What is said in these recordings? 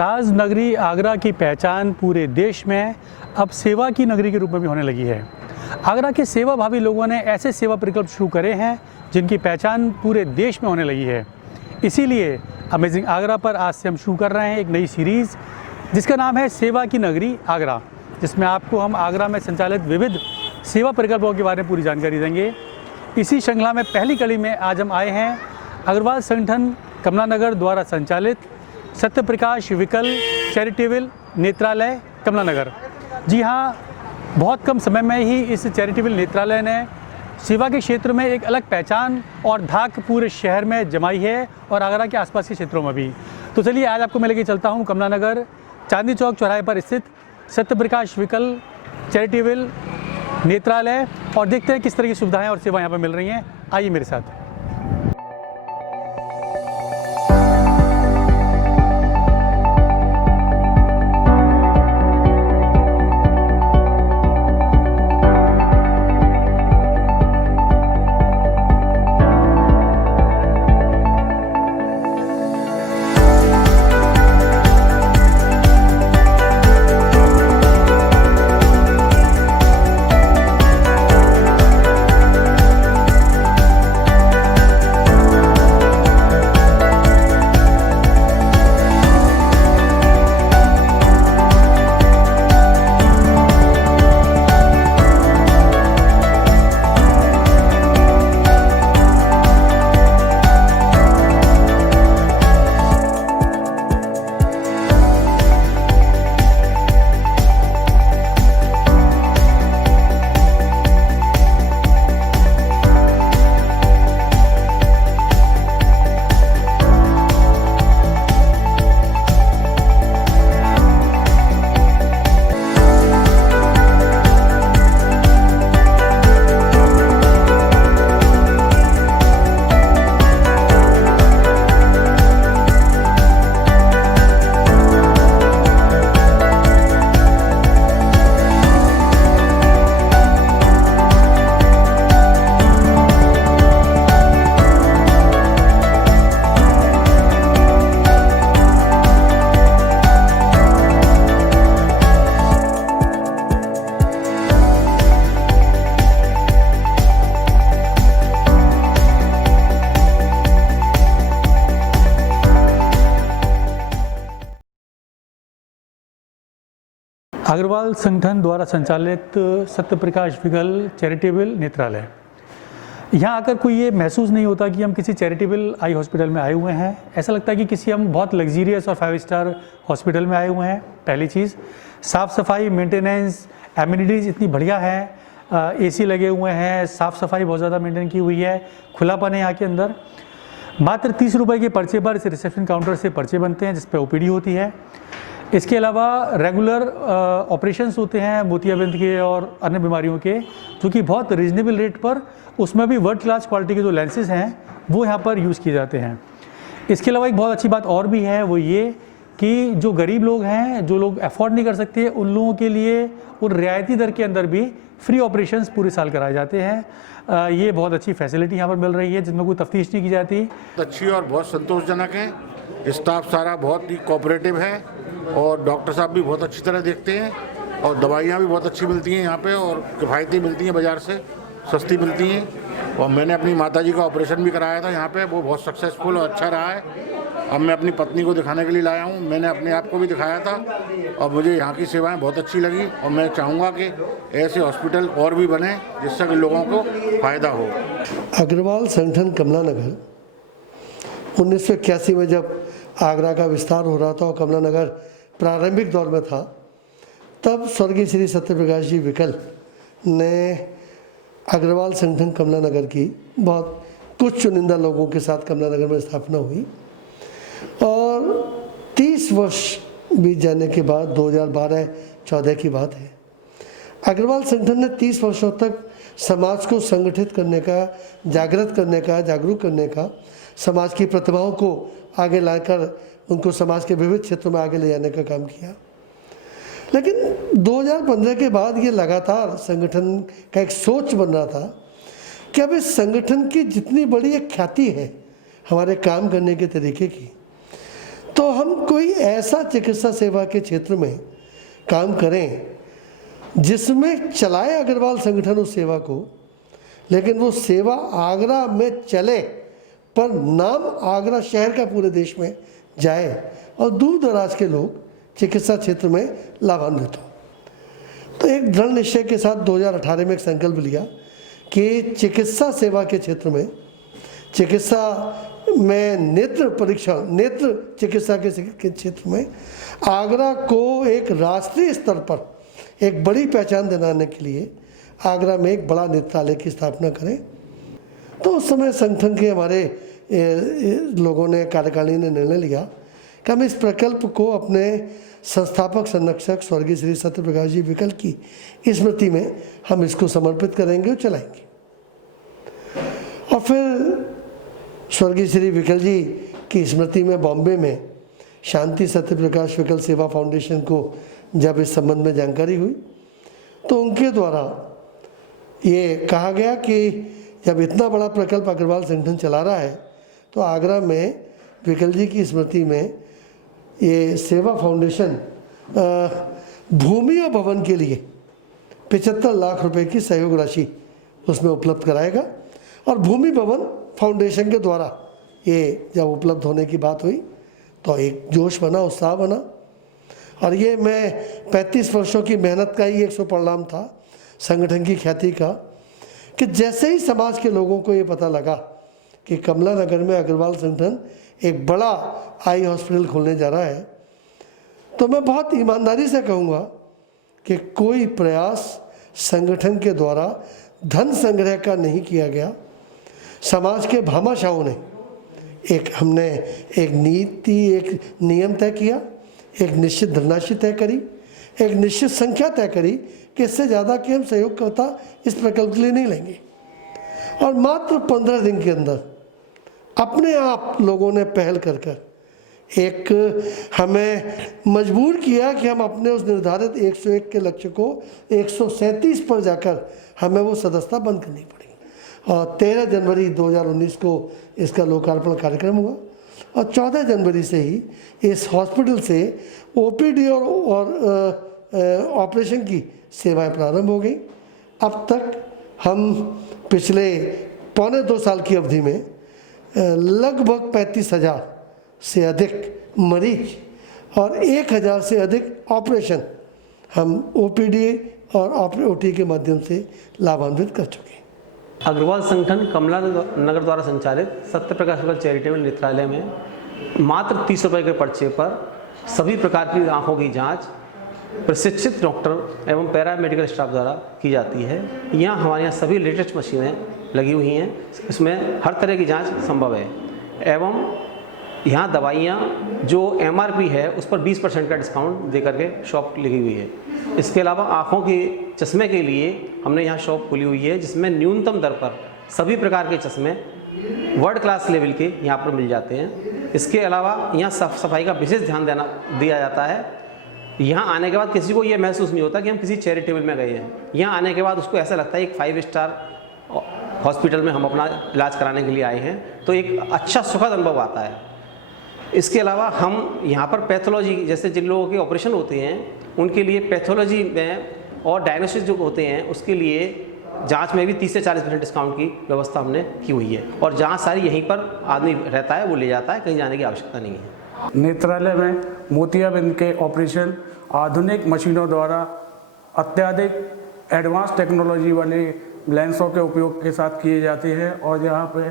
ताज नगरी आगरा की पहचान पूरे देश में अब सेवा की नगरी के रूप में भी होने लगी है। आगरा के सेवा भावी लोगों ने ऐसे सेवा प्रकल्प शुरू करे हैं जिनकी पहचान पूरे देश में होने लगी है। इसीलिए अमेजिंग आगरा पर आज से हम शुरू कर रहे हैं एक नई सीरीज़ जिसका नाम है सेवा की नगरी आगरा, जिसमें आपको हम आगरा में संचालित विविध सेवा प्रकल्पों के बारे में पूरी जानकारी देंगे। इसी श्रृंखला में पहली कड़ी में आज हम आए हैं अग्रवाल संगठन कमला नगर द्वारा संचालित सत्य प्रकाश विकल चैरिटेबल नेत्रालय कमला नगर। जी हाँ, बहुत कम समय में ही इस चैरिटेबल नेत्रालय ने सेवा के क्षेत्र में एक अलग पहचान और धाक पूरे शहर में जमाई है और आगरा के आसपास के क्षेत्रों में भी। तो चलिए आज आपको मैं लेके चलता हूँ कमला नगर चांदनी चौक चौराहे पर स्थित सत्य प्रकाश विकल चैरिटेबल नेत्रालय और देखते हैं किस तरह की सुविधाएं और सेवाएं यहाँ पर मिल रही हैं। आइए मेरे साथ। अग्रवाल संगठन द्वारा संचालित सत्य प्रकाश विकल चैरिटेबल नेत्रालय। यहाँ आकर कोई ये महसूस नहीं होता कि हम किसी चैरिटेबल आई हॉस्पिटल में आए हुए हैं। ऐसा लगता है कि किसी हम बहुत लग्जीरियस और 5 स्टार हॉस्पिटल में आए हुए हैं। पहली चीज़, साफ़ सफाई, मेंटेनेंस, एमिनिटीज़ इतनी बढ़िया है। एसी लगे हुए हैं, साफ़ सफाई बहुत ज़्यादा मेंटेन की हुई है, खुलापन है यहाँ के अंदर। मात्र 30 रुपये के पर्चे पर इस रिसेप्शन काउंटर से पर्चे बनते हैं जिस पर ओपीडी होती है। इसके अलावा रेगुलर ऑपरेशंस होते हैं मोतियाबिंद के और अन्य बीमारियों के, जो कि बहुत रीजनेबल रेट पर, उसमें भी वर्ल्ड क्लास क्वालिटी के जो लेंसेज हैं वो यहाँ पर यूज़ किए जाते हैं। इसके अलावा एक बहुत अच्छी बात और भी है, वो ये कि जो गरीब लोग हैं, जो लोग अफोर्ड नहीं कर सकते, उन लोगों के लिए उन रियायती दर के अंदर भी फ्री ऑपरेशंस पूरे साल कराए जाते हैं। ये बहुत अच्छी फैसिलिटी यहाँ पर मिल रही है जिसमें कोई तफ्तीश नहीं की जाती। अच्छी और बहुत संतोषजनक है। स्टाफ सारा बहुत ही कोऑपरेटिव है और डॉक्टर साहब भी बहुत अच्छी तरह देखते हैं और दवाइयाँ भी बहुत अच्छी मिलती हैं यहाँ पे और किफ़ायती मिलती हैं, बाज़ार से सस्ती मिलती हैं। और मैंने अपनी माताजी का ऑपरेशन भी कराया था यहाँ पे, वो बहुत सक्सेसफुल और अच्छा रहा है। अब मैं अपनी पत्नी को दिखाने के लिए लाया हूँ, मैंने अपने आप को भी दिखाया था और मुझे यहाँ की सेवाएं बहुत अच्छी लगी और मैं चाहूँगा कि ऐसे हॉस्पिटल और भी बने जिससे कि लोगों को फ़ायदा हो। अग्रवाल संगठन कमला नगर 1981 में जब आगरा का विस्तार हो रहा था और कमला नगर प्रारंभिक दौर में था, तब स्वर्गीय श्री सत्य प्रकाश जी विकल ने अग्रवाल संगठन कमला नगर की बहुत कुछ चुनिंदा लोगों के साथ कमला नगर में स्थापना हुई और 30 वर्ष बीत जाने के बाद 2012-14 की बात है, अग्रवाल संगठन ने 30 वर्षों तक समाज को संगठित करने का, जागृत करने का, जागरूक करने का, समाज की प्रतिभाओं को आगे लाकर उनको समाज के विविध क्षेत्रों में आगे ले जाने का काम किया। लेकिन 2015 के बाद ये लगातार संगठन का एक सोच बन रहा था कि अब इस संगठन की जितनी बड़ी एक ख्याति है हमारे काम करने के तरीके की, तो हम कोई ऐसा चिकित्सा सेवा के क्षेत्र में काम करें जिसमें चलाए अग्रवाल संगठन उस सेवा को, लेकिन वो सेवा आगरा में चले पर नाम आगरा शहर का पूरे देश में जाए और दूर दराज के लोग चिकित्सा क्षेत्र में लाभान्वित हो। तो एक दृढ़ निश्चय के साथ 2018 में एक संकल्प लिया कि चिकित्सा सेवा के क्षेत्र में, चिकित्सा में नेत्र परीक्षण, नेत्र चिकित्सा के क्षेत्र में आगरा को एक राष्ट्रीय स्तर पर एक बड़ी पहचान दिलाने के लिए आगरा में एक बड़ा नेत्रालय की स्थापना करें। तो उस समय संगठन के हमारे लोगों ने, कार्यकारिणी ने निर्णय लिया कि हम इस प्रकल्प को अपने संस्थापक संरक्षक स्वर्गीय श्री सत्यप्रकाश जी विकल की स्मृति में हम इसको समर्पित करेंगे और चलाएंगे। और फिर स्वर्गीय श्री विकल जी की स्मृति में बॉम्बे में शांति सत्यप्रकाश विकल सेवा फाउंडेशन को जब इस संबंध में जानकारी हुई तो उनके द्वारा ये कहा गया कि जब इतना बड़ा प्रकल्प अग्रवाल संगठन चला रहा है तो आगरा में विकल जी की स्मृति में ये सेवा फाउंडेशन भूमि और भवन के लिए 75 लाख रुपए की सहयोग राशि उसमें उपलब्ध कराएगा। और भूमि भवन फाउंडेशन के द्वारा ये जब उपलब्ध होने की बात हुई तो एक जोश बना, उत्साह बना। और ये मैं 35 वर्षों की मेहनत का ही एक परिणाम था, संगठन की ख्याति का, कि जैसे ही समाज के लोगों को ये पता लगा कि कमला नगर में अग्रवाल संगठन एक बड़ा आई हॉस्पिटल खोलने जा रहा है, तो मैं बहुत ईमानदारी से कहूँगा कि कोई प्रयास संगठन के द्वारा धन संग्रह का नहीं किया गया। समाज के भामाशाहों ने हमने एक नीति, एक नियम तय किया, एक निश्चित धनराशि तय करी, एक निश्चित संख्या तय करी कि इससे ज़्यादा कि हम सहयोगकर्ता इस प्रकल्प के लिए नहीं लेंगे। और मात्र 15 दिन के अंदर अपने आप लोगों ने पहल कर एक हमें मजबूर किया कि हम अपने उस निर्धारित 101 के लक्ष्य को 137 पर जाकर हमें वो सदस्यता बंद करनी पड़ी। और 13 जनवरी 2019 को इसका लोकार्पण कार्यक्रम हुआ और 14 जनवरी से ही इस हॉस्पिटल से ओपीडी और ऑपरेशन की सेवाएं प्रारंभ हो गई। अब तक हम पिछले पौने 2 साल की अवधि में लगभग 35,000 से अधिक मरीज और 1,000 से अधिक ऑपरेशन हम ओपीडी और ओटी के माध्यम से लाभान्वित कर चुके हैं। अग्रवाल संगठन कमला नगर द्वारा संचालित सत्यप्रकाश विकल चैरिटेबल नेत्रालय में मात्र 30 रुपये के पर्चे पर सभी प्रकार की आँखों की जांच प्रशिक्षित डॉक्टर एवं पैरामेडिकल स्टाफ द्वारा की जाती है। यहाँ हमारे यहाँ सभी लेटेस्ट मशीनें लगी हुई हैं, इसमें हर तरह की जांच संभव है। एवं यहाँ दवाइयाँ जो MRP है उस पर 20% का डिस्काउंट दे करके शॉप लगी हुई है। इसके अलावा आँखों के चश्मे के लिए हमने यहाँ शॉप खोली हुई है जिसमें न्यूनतम दर पर सभी प्रकार के चश्मे वर्ल्ड क्लास लेवल के यहाँ पर मिल जाते हैं। इसके अलावा यहाँ साफ सफाई का विशेष ध्यान दिया जाता है। यहाँ आने के बाद किसी को ये महसूस नहीं होता कि हम किसी चैरिटेबल में गए हैं। यहाँ आने के बाद उसको ऐसा लगता है एक 5 स्टार हॉस्पिटल में हम अपना इलाज कराने के लिए आए हैं, तो एक अच्छा सुखद अनुभव आता है। इसके अलावा हम यहाँ पर पैथोलॉजी, जैसे जिन लोगों के ऑपरेशन होते हैं उनके लिए पैथोलॉजी में और डायग्नोस्टिक जो होते हैं उसके लिए जांच में भी 30 से 40% डिस्काउंट की व्यवस्था हमने की हुई है। और जहाँ सारी यहीं पर आदमी रहता है वो ले जाता है, कहीं जाने की आवश्यकता नहीं है। नेत्रालय में मोतियाबिंद के ऑपरेशन आधुनिक मशीनों द्वारा अत्याधिक एडवांस टेक्नोलॉजी वाले लेंसों के उपयोग के साथ किए जाते हैं। और यहाँ पे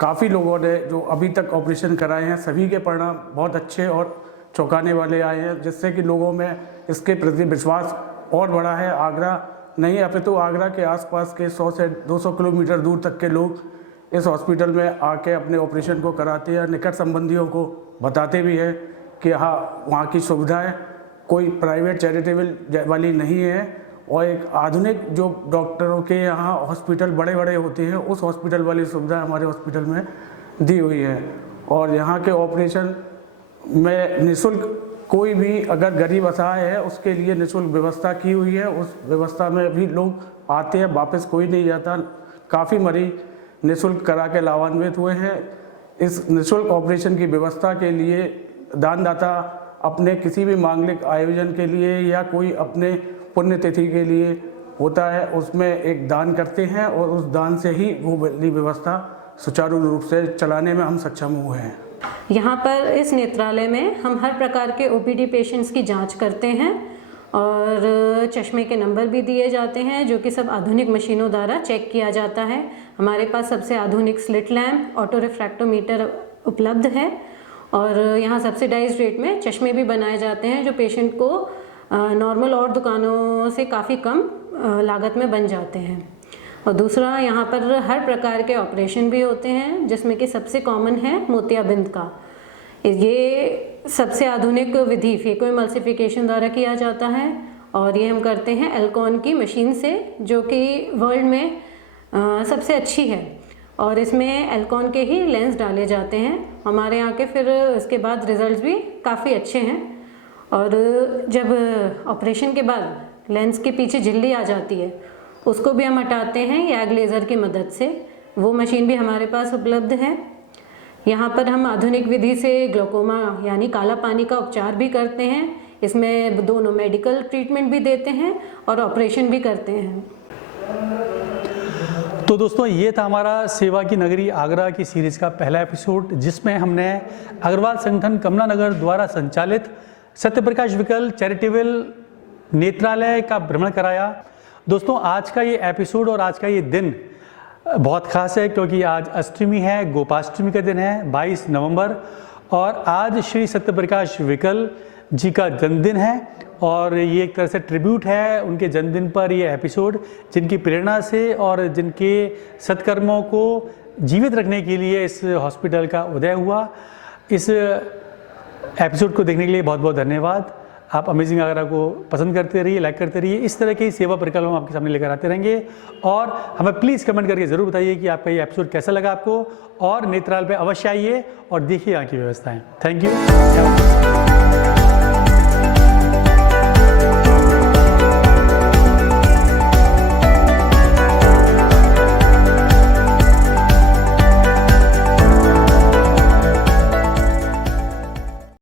काफ़ी लोगों ने जो अभी तक ऑपरेशन कराए हैं सभी के परिणाम बहुत अच्छे और चौंकाने वाले आए हैं, जिससे कि लोगों में इसके प्रति विश्वास और बढ़ा है। आगरा नहीं अपितु आगरा के आसपास के 100 से 200 किलोमीटर दूर तक के लोग इस हॉस्पिटल में आके अपने ऑपरेशन को कराते हैं। निकट संबंधियों को बताते भी हैं कि हाँ, वहाँ की सुविधाएं कोई प्राइवेट चैरिटेबल वाली नहीं है और एक आधुनिक जो डॉक्टरों के यहाँ हॉस्पिटल बड़े बड़े होते हैं उस हॉस्पिटल वाली सुविधा हमारे हॉस्पिटल में दी हुई है। और यहाँ के ऑपरेशन में निःशुल्क कोई भी अगर गरीब असहाय है उसके लिए निःशुल्क व्यवस्था की हुई है। उस व्यवस्था में भी लोग आते हैं, वापस कोई नहीं जाता। काफ़ी मरीज निःशुल्क करा के लाभान्वित हुए हैं। इस निःशुल्क ऑपरेशन की व्यवस्था के लिए दानदाता अपने किसी भी मांगलिक आयोजन के लिए या कोई अपने पुण्यतिथि के लिए होता है, उसमें एक दान करते हैं और उस दान से ही वो बदली व्यवस्था सुचारू रूप से चलाने में हम सक्षम हुए हैं। यहाँ पर इस नेत्रालय में हम हर प्रकार के ओपीडी पेशेंट्स की जांच करते हैं और चश्मे के नंबर भी दिए जाते हैं, जो कि सब आधुनिक मशीनों द्वारा चेक किया जाता है। हमारे पास सबसे आधुनिक स्लिट लैम्प, ऑटो रिफ्रैक्टोमीटर उपलब्ध है और यहाँ सब्सिडाइज्ड रेट में चश्मे भी बनाए जाते हैं, जो पेशेंट को नॉर्मल और दुकानों से काफ़ी कम लागत में बन जाते हैं। और दूसरा, यहाँ पर हर प्रकार के ऑपरेशन भी होते हैं, जिसमें कि सबसे कॉमन है मोतियाबिंद का। ये सबसे आधुनिक विधि फेको एमल्सिफिकेशन द्वारा किया जाता है और ये हम करते हैं एल्कॉन की मशीन से, जो कि वर्ल्ड में सबसे अच्छी है और इसमें एल्कॉन के ही लेंस डाले जाते हैं हमारे यहाँ के। फिर इसके बाद रिजल्ट्स भी काफ़ी अच्छे हैं और जब ऑपरेशन के बाद लेंस के पीछे झिल्ली आ जाती है, उसको भी हम हटाते हैं यैग लेज़र की मदद से। वो मशीन भी हमारे पास उपलब्ध है। यहाँ पर हम आधुनिक विधि से ग्लोकोमा यानी काला पानी का उपचार भी करते हैं। इसमें दोनों मेडिकल ट्रीटमेंट भी देते हैं और ऑपरेशन भी करते हैं। तो दोस्तों, ये था हमारा सेवा की नगरी आगरा की सीरीज़ का पहला एपिसोड, जिसमें हमने अग्रवाल संगठन कमला नगर द्वारा संचालित सत्यप्रकाश विकल चैरिटेबल नेत्रालय का भ्रमण कराया। दोस्तों, आज का ये एपिसोड और आज का ये दिन बहुत ख़ास है, क्योंकि आज अष्टमी है, गोपाष्टमी का दिन है 22 नवंबर, और आज श्री सत्यप्रकाश विकल जी का जन्मदिन है और ये एक तरह से ट्रिब्यूट है उनके जन्मदिन पर ये एपिसोड, जिनकी प्रेरणा से और जिनके सत्कर्मों को जीवित रखने के लिए इस हॉस्पिटल का उदय हुआ। इस एपिसोड को देखने के लिए बहुत बहुत धन्यवाद। आप अमेजिंग आगरा को पसंद करते रहिए, लाइक करते रहिए। इस तरह के सेवा परिकल्पना हम आपके सामने लेकर आते रहेंगे और हमें प्लीज़ कमेंट करके ज़रूर बताइए कि आपका ये एपिसोड कैसा लगा आपको, और नेत्रालय पे अवश्य आइए और देखिए यहाँ की व्यवस्थाएं। Thank you.